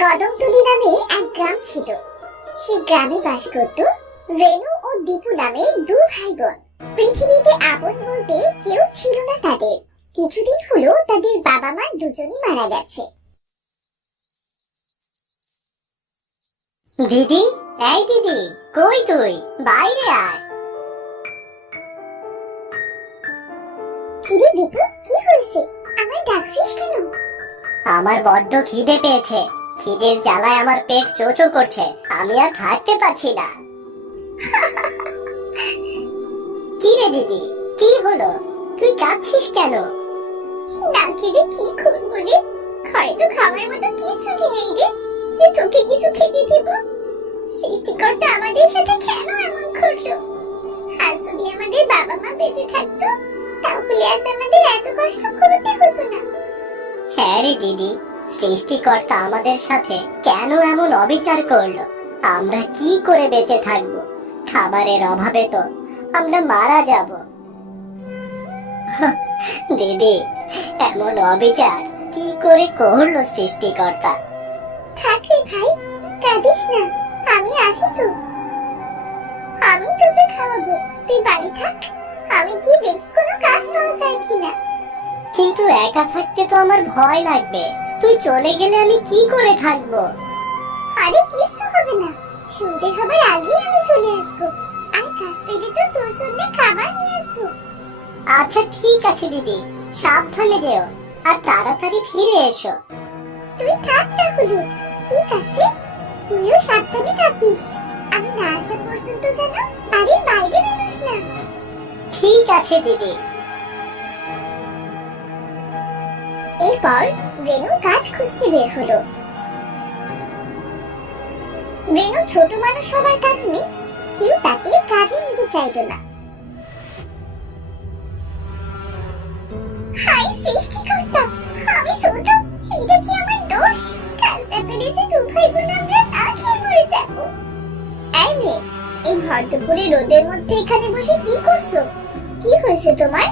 কদমতলী নামে এক গ্রাম ছিল। সেই গ্রামে বাস করত রেনু ও দীপু নামে দু ভাই বোন। পৃথিবীতে আপন বলতে কেউ ছিল না তাদের। কিছুদিন হলো তাদের বাবা মা দুজনই মারা গেছে। দিদি, এই দিদি, কই তুই? বাইরে আয়। কিরে দীপু, কি হয়েছে? আমায় ডাকছিস কেন? আমার বড্ড খিদে পেয়েছে। খিদের জ্বালায় আমার পেট চোচো করছে, আমি আর থাকতে পারছি না। কি রে দিদি, কি হলো? তুই কাঁদছিস কেন? না খেলে কি করবো রে? ঘরে তো খাবার মতো কিছুই নেই রে, যে তোকে কিছু খেতে দিব। সৃষ্টিকর্তা আমাদের সাথে কেন এমন করলো? আজ যদি আমাদের বাবা মা বেঁচে থাকতো, তাহলে আজ আমাদের এত কষ্ট করতে হতো না। হ্যাঁ রে দিদি, সৃষ্টিকর্তা আমাদের সাথে কেন এমন অবিচার করলো? আমরা কি করে বেঁচে থাকবো? খাবারের অভাবে তো আমরা মারা যাব। দিদি, এমন অবিচার কি করে করলো সৃষ্টিকর্তা? থাক রে ভাই, কাঁদিস না, আমি আছি তো। আমি তোকে খাওয়াবো, তুই বাড়ি থাক। আমি কি দেখি কোনো কাজ পাওয়া যায় কিনা। কিন্তু একা থাকতে তো আমার ভয় লাগবে। তুই চলে গেলে আমি কি করে থাকবো? আরে কিছু হবে না, সন্ধে হবার আগেই আমি চলে আসবো। আর কাজ পেলে তো তোর জন্য খাবার নিয়ে আসবো। আচ্ছা ঠিক আছে দিদি, সাবধানে যেও আর তাড়াতাড়ি ফিরে এসো। তুই থাক তাহলে, ঠিক আছে? তুইও সাবধানে থাকিস। আমি না আসা পর্যন্ত যেন বাড়ির বাইরে বেরোস না। ঠিক আছে দিদি। এরপর রেনু কাজ খুঁজতে বের হলো। রেনু ছোট মানুষ হবার কারণে কেউ তাকে কাজে নিতে চাইলো না। হাই সৃষ্টিকর্তা, আমি ছোট, এটা কি আমার দোষ? কাজটা পেলে যে দু ভাই বোন আমরা না খেয়ে মরে যাবো। এই মেয়ে, এই ভর দুপুরে রোদের মধ্যে এখানে বসে কি করছো? কি হয়েছে তোমার?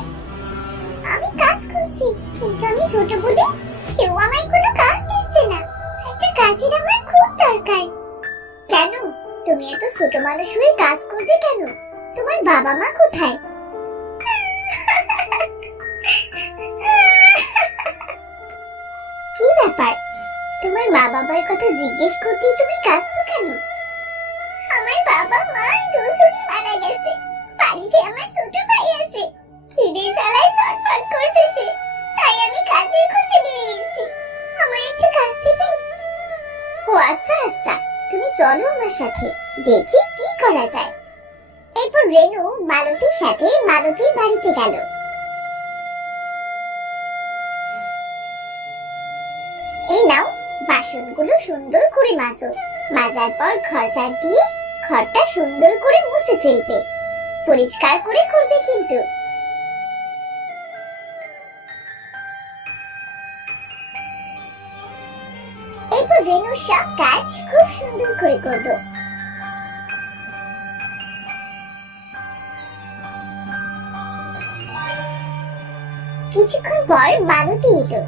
আমি কাজ খুঁজছি, কিন্তু আমি ছোট বলে কেউ আমায় কোনো কাজ দিচ্ছে না। একটা কাজের আমার খুব দরকার। কেন? তুমি এত ছোট মানুষ হয়ে কাজ করবে কেন? তোমার বাবা মা কোথায়? কি ব্যাপার? তোমার মা বাবার কথা জিজ্ঞেস করতেই তুমি কাঁদছো কেন? আমার বাবা মা দুজনই মারা গেছে। বাড়িতে আমার ছোট ভাই আছে, খিদে জ্বালায় ছটফট করছে সে। তাই আমি কাজের খোঁজে বেরিয়েছি। আমায় একটু কাজ দিবেন? ও আচ্ছা আচ্ছা, তুমি চলো আমার সাথে, দেখি কি করা যায়। এরপর রেনু মালতীর সাথে মালতীর বাড়িতে গেল। এই নাও, বাসনগুলো সুন্দর করে মাজো। মাজার পর ঘর ঝাড় দিয়ে ঘরটা সুন্দর করে মুছে ফেলবে। পরিষ্কার করে করবে কিন্তু। এরপর রেনু সব কাজ খুব সুন্দর করে করলো। কিছুক্ষণ পর মালতী এলো।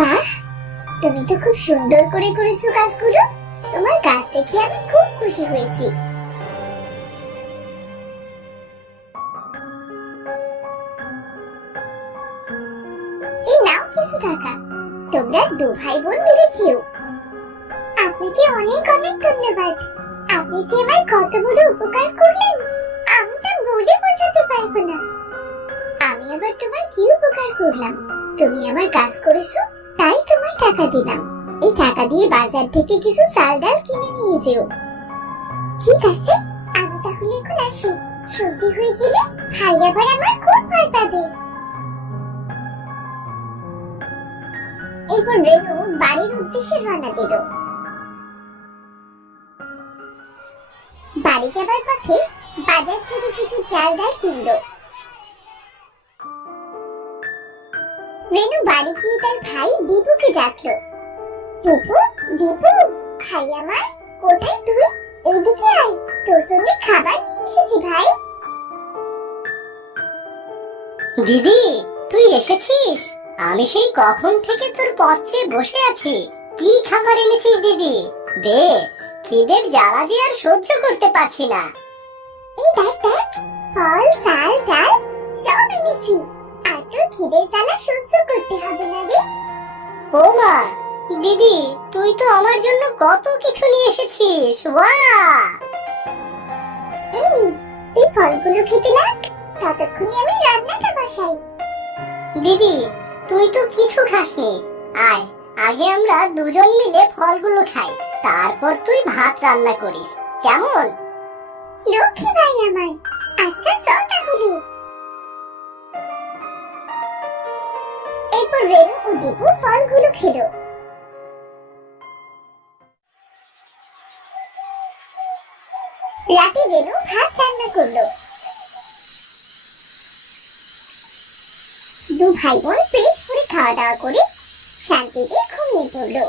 বাহ, তুমি তো খুব সুন্দর করে করেছো কাজগুলো। তোমার কাজ দেখে আমি খুব খুশি হয়েছি। এই নাও কিছু টাকা, তোমরা দু ভাই বোন মিলে খেও। আপনাকে অনেক অনেক ধন্যবাদ। আপনি যে আমার কত বড় উপকার করলেন, আমি তা বলে বোঝাতে পারবো না। আমি আবার তোমার কি উপকার করলাম? তুমি আমার কাজ করেছো, তাই তোমায় টাকা দিলাম। এই টাকা দিয়ে বাজার থেকে কিছু চাল ডাল কিনে নিয়ে যেও। ঠিক আছে, আমি তাহলে এখন আসি। সত্যি হয়ে গেলে ভাই আবার আমার খুব ভয় পাবে। এরপর রেনু বাড়ির উদ্দেশ্যে রওনা দিল। বাড়ি যাবার পথে বাজার থেকে কিছু চাল ডাল কিনলো। রেনু বাড়ি গিয়ে তার ভাই দীপুকে ডাকলো। দীপু, দীপু, ভাই আমার, কোথায় তুই? এইদিকে আয়, তোর জন্য খাবার নিয়ে এসেছি ভাই। দিদি, তুই এসেছিস? আমি সেই কখন থেকে তোর পথ চেয়ে বসে আছি। কি খাবার এনেছিস দিদি? দে, খিদের জ্বালা যে আর সহ্য করতে পারছি না। এই দেখ দেখ, ফল চাল ডাল সব এনেছি। আর তোর খিদের জ্বালা সহ্য করতে হবে না রে। ও মা, দিদি তুই তো আমার জন্য কত কিছু নিয়ে এসেছিস। ওয়াও! এই নে, তুই ফলগুলো খেতে লাগ, ততক্ষণে আমি রান্নাটা বসাই। দিদি, তুই তো কিছু খাসনি। আয়, আগে আমরা দুজন মিলে ফলগুলো খাই, তারপর তুই ভাত রান্না করিস, কেমন? লক্ষ্মী ভাই আমার। আচ্ছা চল তাহলে। এরপর রেনু ও দীপু ফলগুলো খেলো। রাতে রেনু ভাত রান্না করলো। দু ভাই বোন পেট ভরে খাওয়া দাওয়া করে শান্তিতে ঘুমিয়ে পড়লো।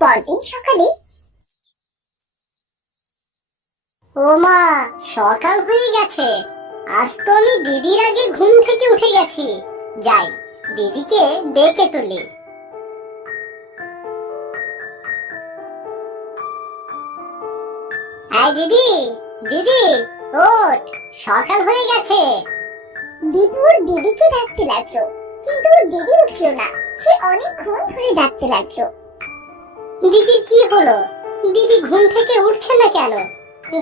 পরদিন সকালে ও মা, সকাল হয়ে গেছে। আজ তো আমি দিদির আগে ঘুম থেকে উঠে গেছি। যাই, দিদিকে ডেকে তুলি। আয় দিদি, দিদি ওঠ, সকাল হয়ে গেছে। দীপু ওর দিদিকে ডাকতে লাগলো, কিন্তু ওর দিদি উঠলো না। সে অনেকক্ষণ ধরে ডাকতে লাগলো। দিদির কি হলো? দিদি ঘুম থেকে উঠছে না কেন?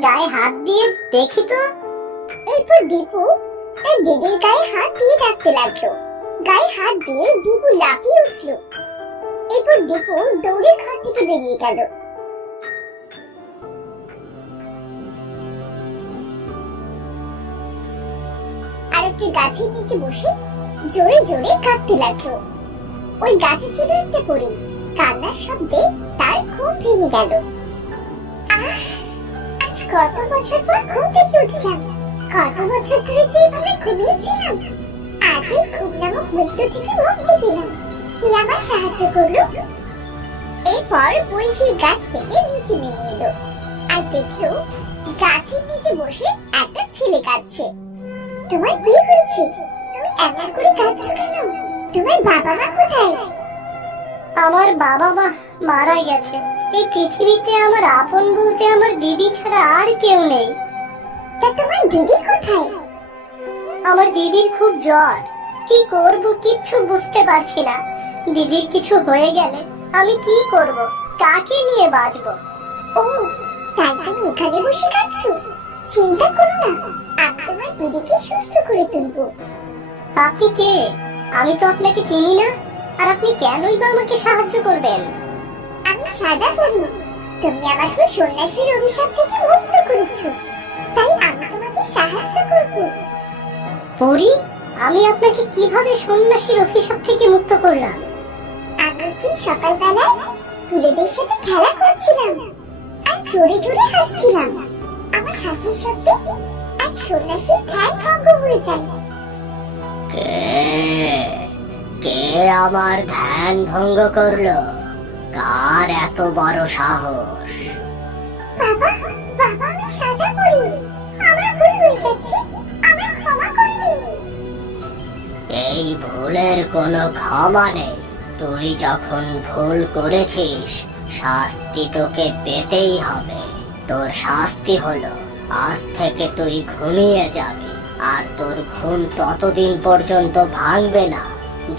গায়ে হাত দিয়ে দেখি তো। এরপর দীপু তার দিদির গায়ে হাত দিয়ে ডাকতে লাগলো। গায়ে হাত দিয়ে দীপু লাফিয়ে উঠলো। এরপর দীপু দৌড়ে ঘর থেকে বেরিয়ে গেল। আর একটি গাছের নিচে বসে জোরে জোরে কাঁদতে লাগলো। ওই গাছে ছিল একটা পরী। কান্নার শব্দে তার ঘুম ভেঙে গেল। আজ কত বছর পর ঘুম থেকে উঠলাম। কত বছর ধরে যেভাবে ঘুমিয়েছিলাম, আজ এই ঘুম নামক মৃত্যু থেকে মুক্তি পেলাম। কি আমার সাহায্য করলো? এরপর পরী সেই গাছ থেকে নিচে নেমে এলো আর দেখলো গাছের নিচে বসে একটা ছেলে কাঁদছে। তোমার কি হয়েছে? তুমি এমন করে কাঁদছো কেন? তোমার বাবা মা কোথায়? আমার বাবা মা মারা গেছে। এই পৃথিবীতে আমার আপন বলতে আমার দিদি ছাড়া আর কেউ নেই। তা তোমার দিদি কোথায়? আমার দিদির খুব জ্বর। কি করব কিচ্ছু বুঝতে পারছি না। দিদির কিছু হয়ে গেলে আমি কি করব? কাকে নিয়ে বাঁচবো? ও, তাই তুমি এখানে বসে কাঁদছো? চিন্তা করো না, আমি তোমার দিদিকে সুস্থ করে তুলবো। আপনি কে? আমি তো আপনাকে চিনি না। আর আপনি কেনই বা আমাকে সাহায্য করবেন? আমি সাদা পরি। তুমি আমাকে সন্ন্যাসীর অভিশাপ থেকে মুক্ত করেছো, তাই আমি তোমাকে সাহায্য করব। পরি, আমি আপনাকে কিভাবে সন্ন্যাসীর অভিশাপ থেকে মুক্ত করলাম? আমি একদিন সকালবেলায় ফুলেদের সাথে খেলা করছিলাম আর জোরে জোরে হাসছিলাম। আমার হাসির শব্দে এক সন্ন্যাসীর ধ্যান ভঙ্গ হয়ে যায়। কে আমার ধ্যান ভঙ্গ করলো? কার এত বড় সাহস? বাবা, বাবা আমি সাজা পড়ি। আমার ভুল হয়ে গেছে, আমায় ক্ষমা করে দিন। এই ভুলের কোনো ক্ষমা নেই। তুই যখন ভুল করেছিস, শাস্তি তোকে পেতেই হবে। তোর শাস্তি হলো আজ থেকে তুই ঘুমিয়ে যাবি। আর তোর ঘুম ততদিন পর্যন্ত ভাঙবে না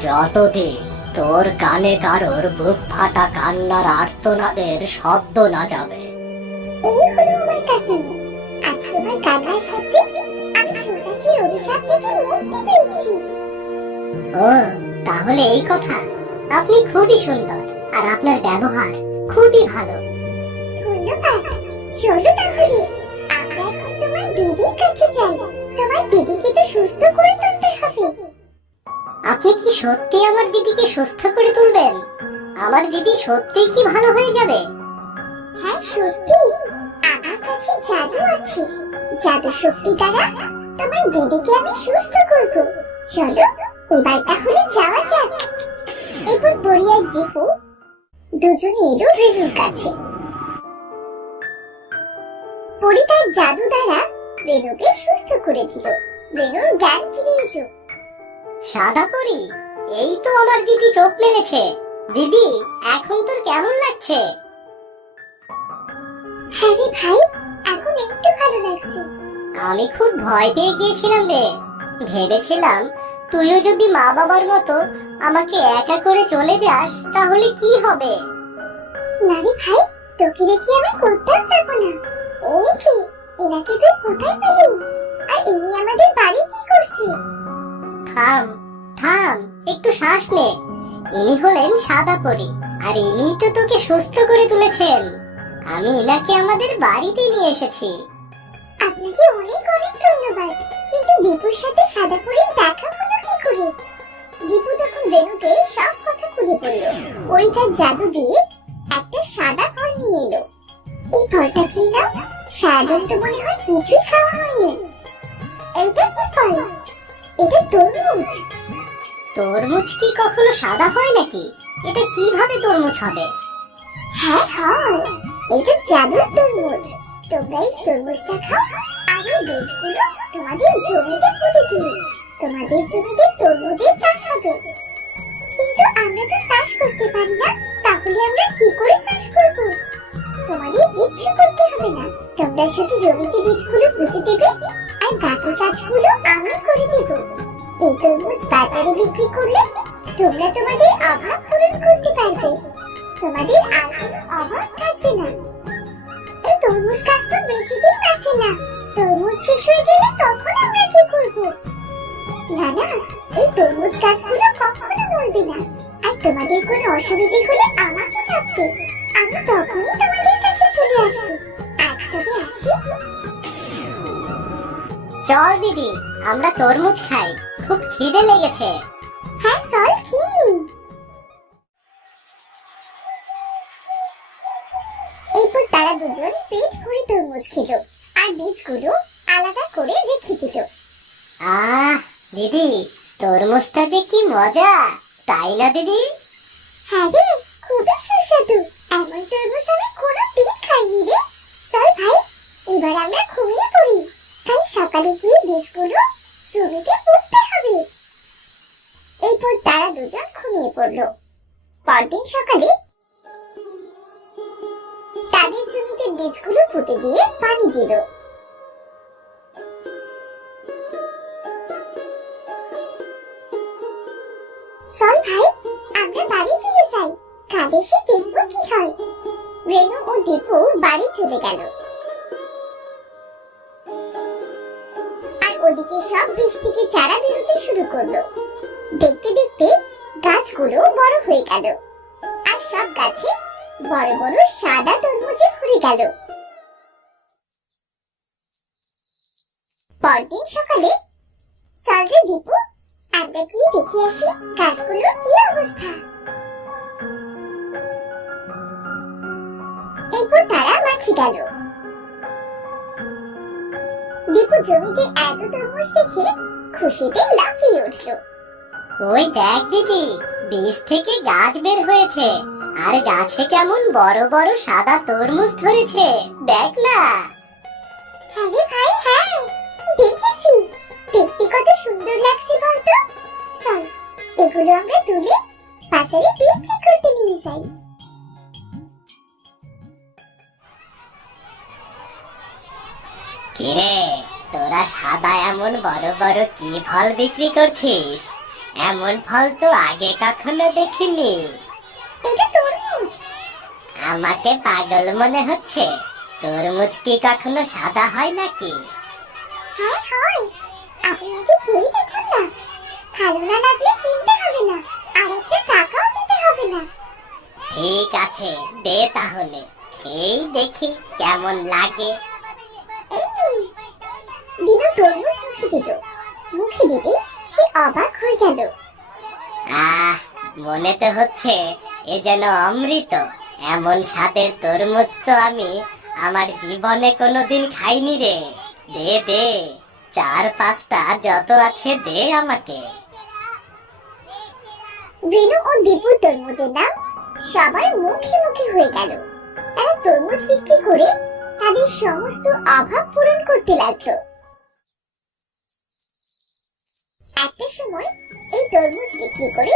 যতদিন তোর কানে কারোর বুক ফাটা কান্নার আর্তনাদের শব্দ না যাবে। এই হলো আমার কাহিনী। আজ তোমার কান্নার শব্দে আমি সন্ন্যাসীর অভিশাপ থেকে মুক্তি পেয়েছি। ও, তাহলে এই কথা। আপনি খুবই সুন্দর আর আপনার ব্যবহার খুবই ভালো। ধন্যবাদ। চলো তাহলে আমরা এখন তোমার দিদির কাছে যাই। তোমার দিদিকে তো সুস্থ করে তুলতে হবে। আপনি কি সত্যি আমার দিদিকে সুস্থ করে তুলবেন? আমার দিদি সত্যিই কি ভালো হয়ে যাবে? হ্যাঁ সত্যি, আমার কাছে জাদু আছে। জাদু শক্তি দ্বারা তোমার দিদিকে আমি সুস্থ করব। চলো এবার তাহলে যাওয়া যাক। এরপর পরি আর দীপু দুজনে এলো রেনুর কাছে। পরি তার জাদু দ্বারা রেনুকে সুস্থ করে দিল। রেনুর জ্ঞান ফিরে এলো। সাদা পরি, এই তো আমার দিদি চোখ মেলেছে। দিদি, এখন তোর কেমন লাগছে? হ্যাঁ রে ভাই, এখন একটু ভালো লাগছে। আমি খুব ভয় পেয়ে গিয়েছিলাম রে। ভেবেছিলাম তুইও যদি মা বাবার মতো আমাকে একা করে চলে যাস তাহলে কি হবে। না রে ভাই, তোকে রেখে আমি কোথাও যাবো না। এনি কে? এনাকে তুই কোথায় পেলি? আর ইনি আমাদের বাড়ি কি করছে? থাম থাম, একটু শ্বাস নে। ইনি হলেন সাদা পরি, আর ইনি তো তোকে সুস্থ করে তুলেছেন। আমি এনাকে আমাদের বাড়িতে নিয়ে এসেছি। আপনাকে অনেক অনেক ধন্যবাদ। কিন্তু দীপুর সাথে সাদা পরীর দেখা হলো কি করে? দীপু তখন রেনুকে সব কথা খুলে বলল। পরী তার জাদু দিয়ে একটা সাদা ফল নিয়ে এলো। এই ফলটা কি না? সারাদিন তো মনে হয় কিছুই খাওয়া হয়নি। এইটা কি ফল? এটা তরমুজ। তরমুজ কি কখনো সাদা হয় নাকি? এটা কিভাবে তরমুজ হবে? হ্যাঁ হয়, এটা জাদুর তরমুজ। তোমরা এই তরমুজটা খাও আর এই বীজগুলো তোমাদের জমিতে পুঁতে দিও। তোমাদের জমিতে তরমুজের চাষ হবে। কিন্তু আমরা তো চাষ করতে পারি না, তাহলে আমরা কি করে চাষ করব? তোমাদের কিচ্ছু করতে হবে না। তোমরা শুধু জমিতে বীজগুলো পুঁতে দেবে আর বাকি কাজগুলো আমি করে দেব। এই তরমুজ বাজারে বিক্রি করলে তোমরা তোমাদের অভাব পূরণ করতে পারবে। তোমাদের আর কোনো অভাব থাকবে না। এই তরমুজ গাছ তো বেশি দিন বাঁচে না। তরমুজ শেষ হয়ে গেলে তখন আমরা কি করব? না না, এই তরমুজ গাছগুলো কখনো মরবে না। আর তোমাদের কোনো অসুবিধে হলে আমাকে ডাকবে। আমি তখনই তোমাদের কাছে চলে আসবো। আজ তবে আসি। চল দিদি, আমরা তরমুজ খাই, খুব খিদে লেগেছে। হ্যাঁ চল, খেয়ে নি। এরপর তারা দুজন পেট ভরে তরমুজ খেলো আর বীজগুলো আলাদা করে রেখে দিল। আহ দিদি, তরমুজটা যে কি মজা, তাই না দিদি? হ্যাঁ রে, খুবই সুস্বাদু। এমন তরমুজ আমি কোনোদিন খাইনি রে। চল ভাই, এবার আমরা ঘুমিয়ে পড়ি। কাল সকালে গিয়ে বীজগুলো জমিতে পুঁততে হবে। এরপর তারা দুজন ঘুমিয়ে পড়লো। পরদিন সকালে তাদের জমিতে বীজগুলো পুঁতে দিয়ে পানি দিল। চল ভাই, আমরা বাড়ি ফিরে যাই। কাল এসে দেখবো কি হয়। রেনু ও দীপু বাড়ি চলে গেল। আর ওদিকে সব বীজ থেকে চারা বেরোতে শুরু করলো। দেখতে দেখতে গাছগুলো বড় হয়ে গেল আর সব গাছে বড় বড় সাদা তরমুজে ভরে গেল। পরদিন সকালে চল রে দীপু, আমরা কি দেখে আসি গাছগুলোর কি অবস্থা। এরপর তারা মাছি গেল। দীপু জমিতে এত তরমুজ দেখে খুশিতে লাফিয়ে উঠলো। ওই দেখ দিদি, বীজ থেকে গাছ বের হয়েছে, আর গাছে কেমন বড় বড় সাদা তরমুজ ধরেছে, দেখ না। হ্যাঁ রে ভাই, হ্যাঁ দেখেছি। দেখতে কত সুন্দর লাগছে বলতো। চল, এগুলো আমরা তুলে বাজারে বিক্রি করতে নিয়ে যাই। কিরে, তোরা সাদা এমন বড় বড় কি ফল বিক্রি করছিস? এমন ফল তো আগে কখনো দেখিনি। এটা তরমুজ। আমাকে পাগল মনে হচ্ছে। তরমুজ কি কখনো সাদা হয় নাকি? হ্যাঁ হয়, আপনি আগে খেয়ে দেখুন না। ভালো না লাগলে কিনতে হবে না, আর একটা টাকাও দিতে হবে না। ঠিক আছে, দে তাহলে, খেয়েই দেখি কেমন লাগে। এই নিন। দিনু তরমুজ মুখে দিল। মুখে দিতে সে অবাক হয়ে গেল। আহ, মনে তো হচ্ছে এ যেন অমৃত। এমন স্বাদের তরমুজ তো আমি আমার জীবনে কোনোদিন খাইনি রে। দে দে, 4-5টা যত আছে দে আমাকে। রেনু ও দীপুর তরমুজের নাম সবার মুখে মুখে হয়ে গেল। তারা তরমুজ বিক্রি করে তাদের সমস্ত অভাব পূরণ করতে লাগলো। একটা সময় এই তরমুজ বিক্রি করে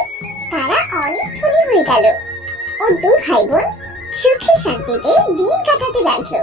তারা অনেক ধনী হয়ে গেল ও দু ভাই বোন সুখে শান্তিতে দিন কাটাতে লাগলো।